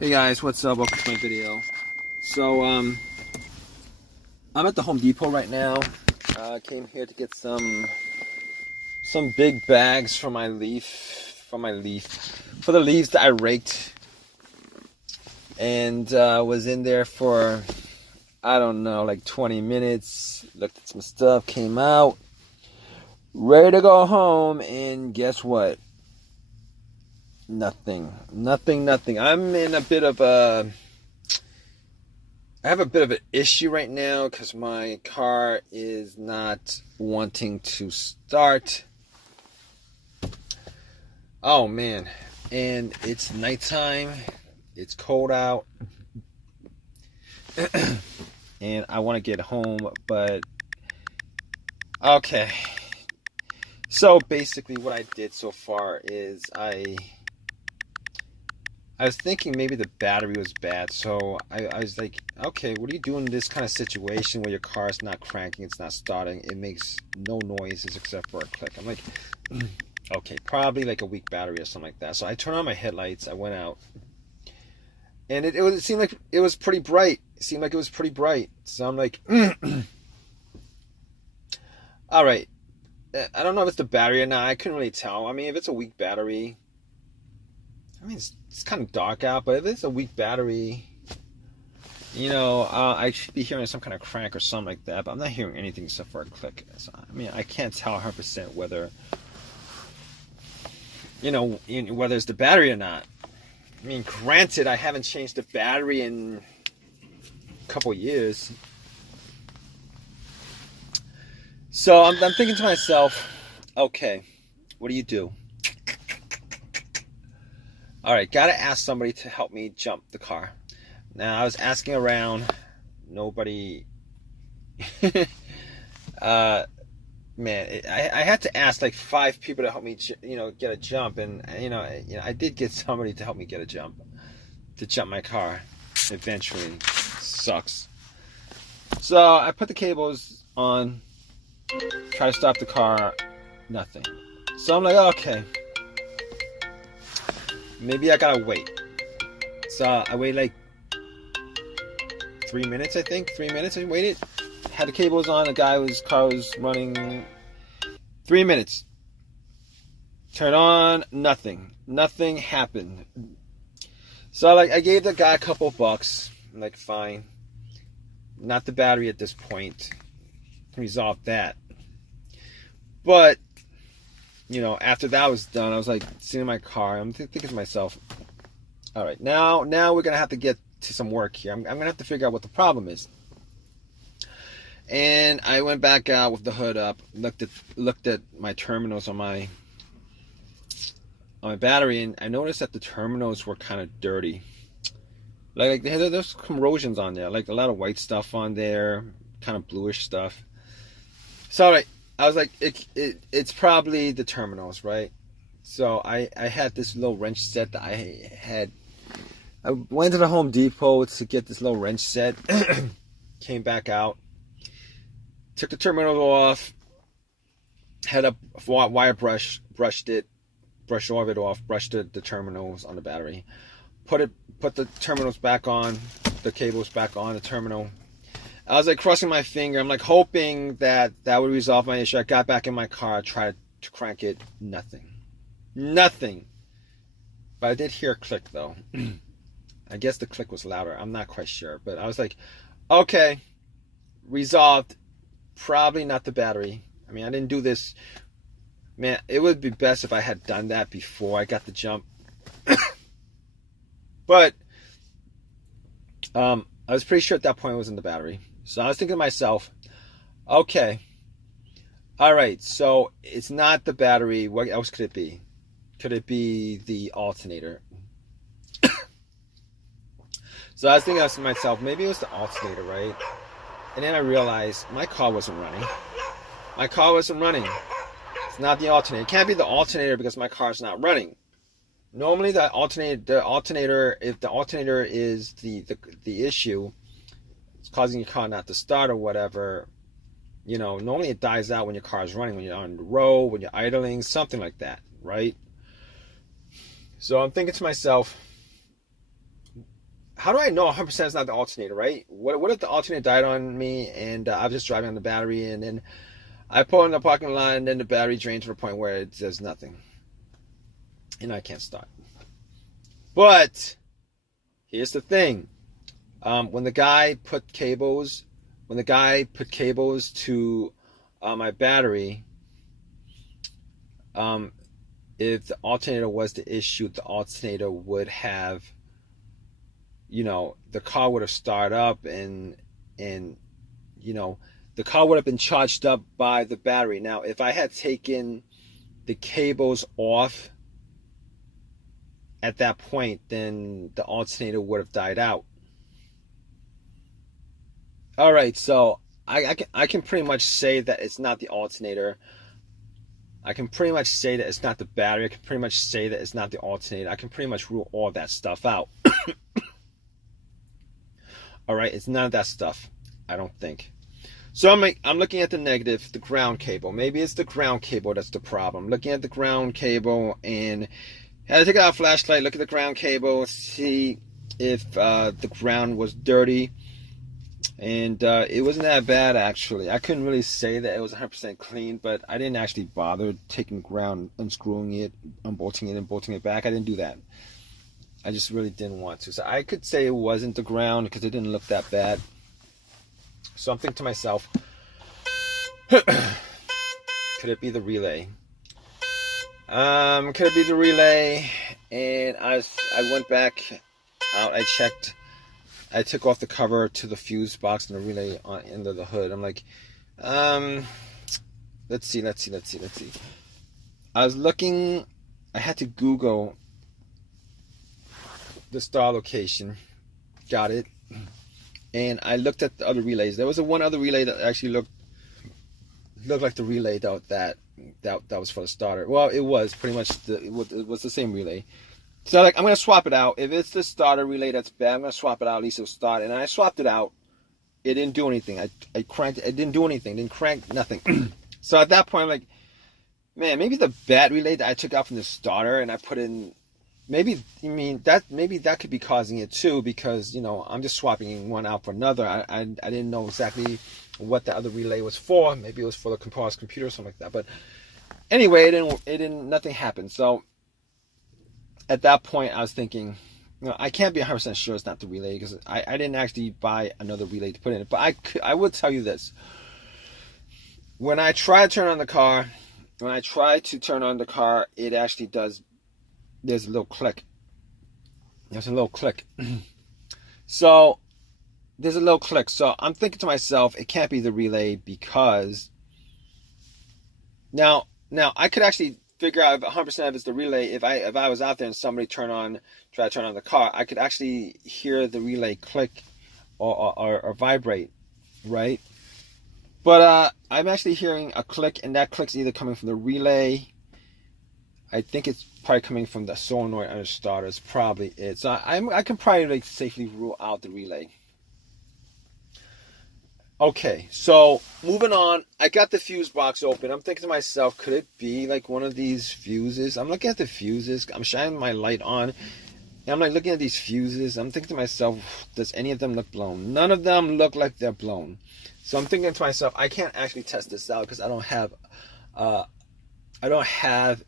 Hey guys, what's up? Welcome to my video. So, I'm at the Home Depot right now. I came here to get some big bags for my for the leaves that I raked, and was in there for I don't know, like 20 minutes. Looked at some stuff, came out, ready to go home, and guess what? Nothing. I'm in a bit of I have a bit of an issue right now because my car is not wanting to start. Oh man. And it's nighttime. It's cold out. And I want to get home, but okay. So basically what I did so far is I was thinking maybe the battery was bad, so I was like, okay, what do you do in this kind of situation where your car is not cranking, it's not starting, it makes no noises except for a click? I'm like, okay, probably like a weak battery or something like that. So I turned on my headlights, I went out, and it seemed like it was pretty bright. It seemed like it was pretty bright. So I'm like, all right, I don't know if it's the battery or not. I couldn't really tell. I mean, if it's a weak battery, I mean, it's kind of dark out, but if it's a weak battery, I should be hearing some kind of crank or something like that, but I'm not hearing anything except for a click. So, I mean, I can't tell 100% whether, whether it's the battery or not. I mean, granted, I haven't changed the battery in a couple years. So I'm thinking to myself, okay, what do you do? All right, gotta ask somebody to help me jump the car. Now I was asking around, nobody. Man, I had to ask like 5 people to help me, get a jump, and I did get somebody to help me get a jump, to jump my car. Eventually, sucks. So I put the cables on, try to stop the car, nothing. So I'm like, okay. Maybe I gotta wait. So I waited like 3 minutes, I think. 3 minutes I waited. Had the cables on, car was running. 3 minutes. Turn on, nothing. Nothing happened. So I gave the guy a couple bucks. I'm like, fine. Not the battery at this point. Resolved that. But after that was done, I was like sitting in my car. I'm thinking to myself, all right, now we're gonna have to get to some work here. I'm gonna have to figure out what the problem is. And I went back out with the hood up, looked at my terminals on my battery, and I noticed that the terminals were kind of dirty. Like there's corrosions on there, like a lot of white stuff on there, kind of bluish stuff. So all right. I was like, it's probably the terminals, right? So I had this little wrench set that I had. I went to the Home Depot to get this little wrench set. Came back out. Took the terminals off. Had a wire brush, brushed all of it off, brushed the terminals on the battery. Put the terminals back on, the cables back on the terminal. I was like crossing my finger. I'm like hoping that would resolve my issue. I got back in my car, tried to crank it. Nothing. But I did hear a click though. I guess the click was louder. I'm not quite sure. But I was like, okay, resolved. Probably not the battery. I mean, I didn't do this. Man, it would be best if I had done that before I got the jump. But I was pretty sure at that point it wasn't the battery. So I was thinking to myself, okay, all right, so it's not the battery. What else could it be? Could it be the alternator? So I was thinking to myself, maybe it was the alternator, right? And then I realized my car wasn't running. It's not the alternator. It can't be the alternator because my car's not running. Normally the alternator, if the alternator is the issue, it's causing your car not to start or whatever, normally it dies out when your car is running, when you're on the road, when you're idling, something like that, right? So I'm thinking to myself, how do I know 100% it's not the alternator, right? What if the alternator died on me and I was just driving on the battery and then I pull in the parking lot and then the battery drains to the point where it does nothing and I can't start. But here's the thing: when the guy put cables to my battery, if the alternator was the issue, the alternator would have, the car would have started up and the car would have been charged up by the battery. Now, if I had taken the cables off at that point, then the alternator would have died out. All right, so I can pretty much say that it's not the alternator. I can pretty much say that it's not the battery. I can pretty much say that it's not the alternator. I can pretty much rule all that stuff out. All right, it's none of that stuff, I don't think. So I'm looking at the negative, the ground cable. Maybe it's the ground cable that's the problem. Looking at the ground cable and had to take out a flashlight, look at the ground cable, see if the ground was dirty. And it wasn't that bad, actually. I couldn't really say that it was 100% clean, but I didn't actually bother taking ground, unscrewing it, unbolting it, and bolting it back. I didn't do that. I just really didn't want to. So I could say it wasn't the ground because it didn't look that bad. So I'm thinking to myself, could it be the relay? Could it be the relay? And I went back out, I checked. I took off the cover to the fuse box and the relay on under the hood. I'm like, let's see. I was looking, I had to Google the star location. Got it. And I looked at the other relays. There was one other relay that actually looked like the relay that was for the starter. Well, it was pretty much it was the same relay. So I'm going to swap it out. If it's the starter relay that's bad, I'm going to swap it out. At least it'll start. And I swapped it out. It didn't do anything. I cranked it. It didn't do anything. Didn't crank nothing. So at that point, I'm like, man, maybe the bad relay that I took out from the starter and I put in, maybe that could be causing it too, because, I'm just swapping one out for another. I didn't know exactly what the other relay was for. Maybe it was for the computer or something like that. But anyway, nothing happened. So at that point, I was thinking, I can't be 100% sure it's not the relay because I didn't actually buy another relay to put in it. But I would tell you this. When I try to turn on the car, it actually does. There's a little click. So there's a little click. So I'm thinking to myself, it can't be the relay because now I could actually figure out 100% if it's the relay. If I was out there and somebody tried to turn on the car, I could actually hear the relay click or vibrate, right? But I'm actually hearing a click, and that click's either coming from the relay. I think it's probably coming from the solenoid under starter. It's probably it. So I can probably safely rule out the relay. Okay, so moving on, I got the fuse box open. I'm thinking to myself, could it be like one of these fuses? I'm looking at the fuses. I'm shining my light on. And I'm looking at these fuses. I'm thinking to myself, does any of them look blown? None of them look like they're blown. So I'm thinking to myself, I can't actually test this out because I don't have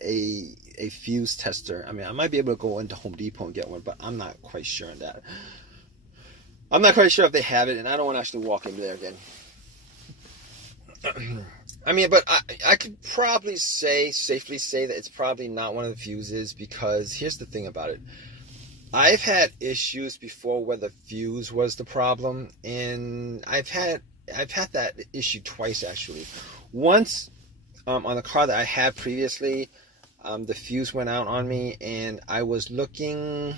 a fuse tester. I mean, I might be able to go into Home Depot and get one, but I'm not quite sure on that. I'm not quite sure if they have it, and I don't want to actually walk in there again. I mean, but I could probably safely say that it's probably not one of the fuses, because here's the thing about it. I've had issues before where the fuse was the problem, and I've had that issue twice actually. Once on the car that I had previously, the fuse went out on me, and I was looking.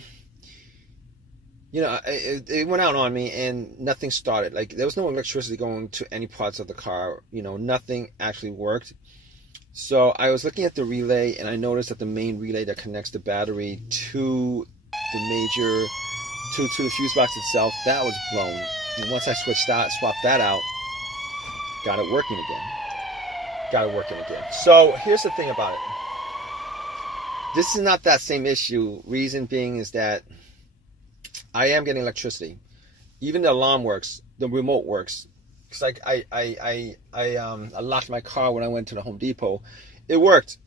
It went out on me and nothing started. Like, there was no electricity going to any parts of the car. Nothing actually worked. So I was looking at the relay, and I noticed that the main relay that connects the battery to the to the fuse box itself, that was blown. And once I swapped that out, got it working again. So here's the thing about it. This is not that same issue. Reason being is that I am getting electricity. Even the alarm works. The remote works. It's like I locked my car when I went to the Home Depot. It worked.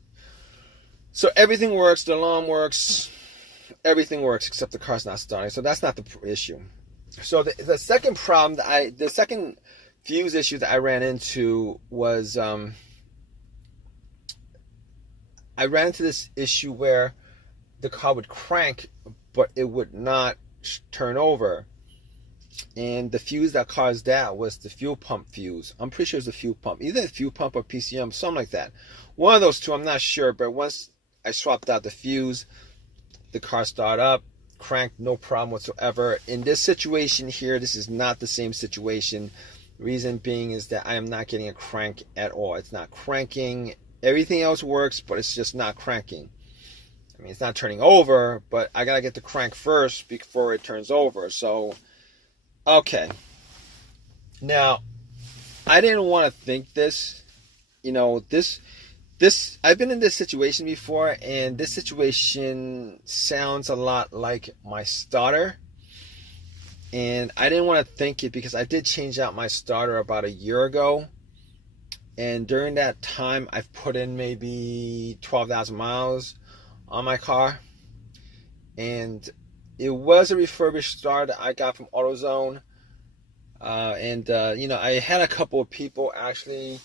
So everything works. The alarm works. Everything works except the car's not starting. So that's not the issue. So the second problem the second fuse issue that I ran into was I ran into this issue where the car would crank, but it would not turn over. And the fuse that caused that was the fuel pump fuse. I'm pretty sure it's the fuel pump. Either the fuel pump or PCM, something like that. One of those two, I'm not sure. But once I swapped out the fuse, the car started up, cranked, no problem whatsoever. In this situation here, this is not the same situation. Reason being is that I am not getting a crank at all. It's not cranking. Everything else works, but it's just not cranking. I mean, it's not turning over, but I got to get the crank first before it turns over. So, okay. Now, I didn't want to think this. You know, this I've been in this situation before, and this situation sounds a lot like my starter. And I didn't want to think it because I did change out my starter about a year ago. And during that time, I've put in maybe 12,000 miles on my car. And it was a refurbished starter that I got from AutoZone. You know, I had a couple of people actually.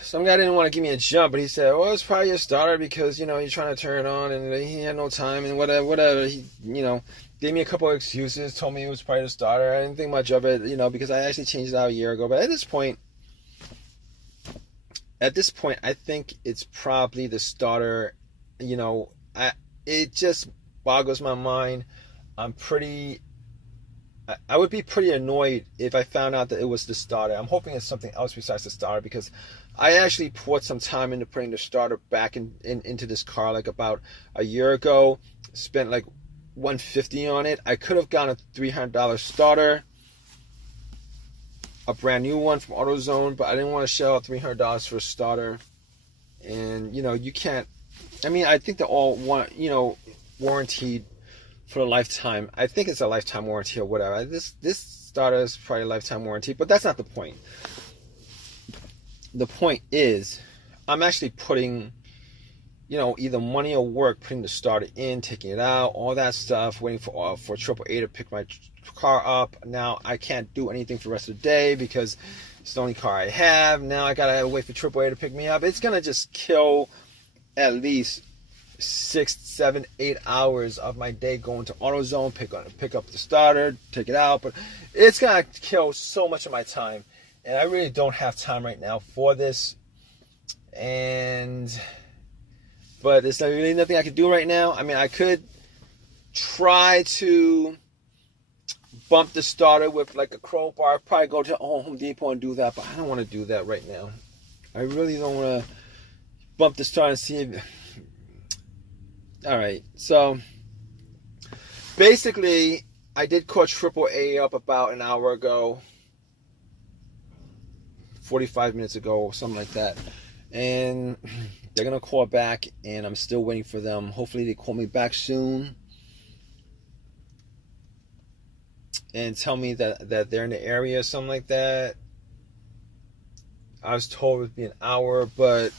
Some guy didn't want to give me a jump, but he said, well, it's probably your starter because, you know, you're trying to turn it on and he had no time and whatever. He, you know, gave me a couple of excuses, told me it was probably the starter. I didn't think much of it, you know, because I actually changed it out a year ago. But at this point, I think it's probably the starter. You know, it just boggles my mind. I would be pretty annoyed if I found out that it was the starter. I'm hoping it's something else besides the starter because I actually poured some time into putting the starter back into this car like about a year ago. Spent like $150 on it. I could have gotten a $300 starter, a brand new one from AutoZone, but I didn't want to shell out $300 for a starter. And you know, you can't. I mean, I think they're all warranted for a lifetime. I think it's a lifetime warranty or whatever. This starter is probably a lifetime warranty, but that's not the point. The point is, I'm actually putting, you know, either money or work putting the starter in, taking it out, all that stuff, waiting for AAA to pick my car up. Now I can't do anything for the rest of the day because it's the only car I have. Now I gotta wait for AAA to pick me up. It's gonna just kill at least 6, 7, 8 hours of my day going to AutoZone, pick up the starter, take it out. But it's gonna kill so much of my time, and I really don't have time right now for this. But there's really nothing I could do right now. I mean, I could try to bump the starter with like a crowbar. I'd probably go to Home Depot and do that, but I don't want to do that right now. I really don't want to bump the starter and see if... Alright, so basically I did call AAA up about an hour ago, 45 minutes ago, something like that, and they're gonna call back, and I'm still waiting for them. Hopefully they call me back soon and tell me that they're in the area or something like that. I was told it would be an hour, but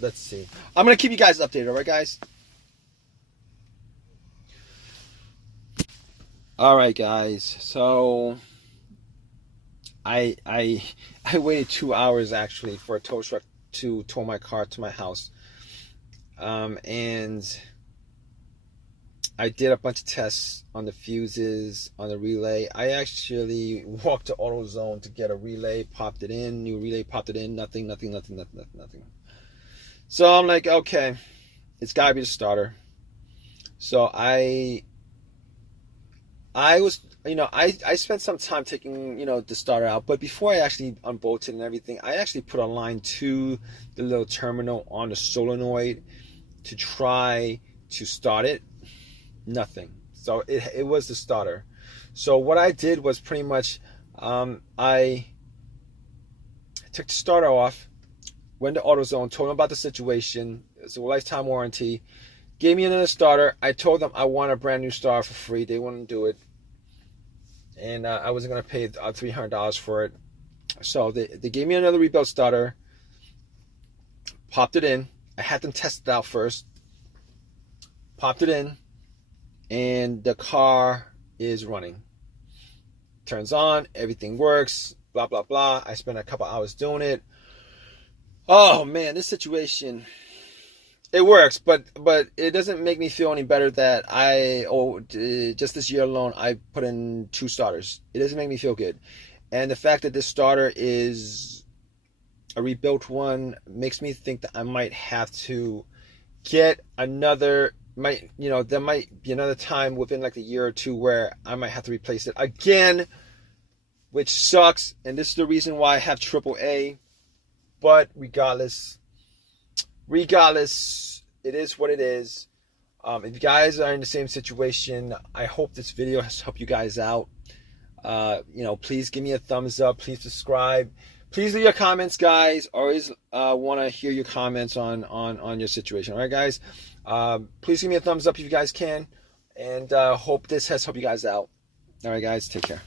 let's see. I'm going to keep you guys updated, alright guys? Alright guys, so I waited 2 hours actually for a tow truck to tow my car to my house. And I did a bunch of tests on the fuses, on the relay. I actually walked to AutoZone to get a relay, popped it in, new relay, popped it in, nothing. So I'm like, okay, it's gotta be the starter. So I was, you know, I spent some time taking, you know, the starter out, but before I actually unbolted and everything, I actually put a line to the little terminal on the solenoid to try to start it. Nothing. So it was the starter. So what I did was pretty much, I took the starter off, went to AutoZone, told them about the situation. It's a lifetime warranty. gave me another starter. I told them I want a brand new starter for free. They wouldn't do it. And I wasn't going to pay $300 for it. So they gave me another rebuilt starter. Popped it in. I had them test it out first. Popped it in. And the car is running. Turns on. Everything works. Blah, blah, blah. I spent a couple hours doing it. Oh, man. This situation... It works, but it doesn't make me feel any better that just this year alone, I put in 2 starters. It doesn't make me feel good. And the fact that this starter is a rebuilt one makes me think that I might have to get another, there might be another time within like a year or 2 where I might have to replace it again, which sucks. And this is the reason why I have AAA. But regardless, it is what it is. If you guys are in the same situation, I hope this video has helped you guys out. Please give me a thumbs up. Please subscribe. Please leave your comments, guys. Always want to hear your comments on your situation. All right, guys. Please give me a thumbs up if you guys can. And hope this has helped you guys out. All right, guys. Take care.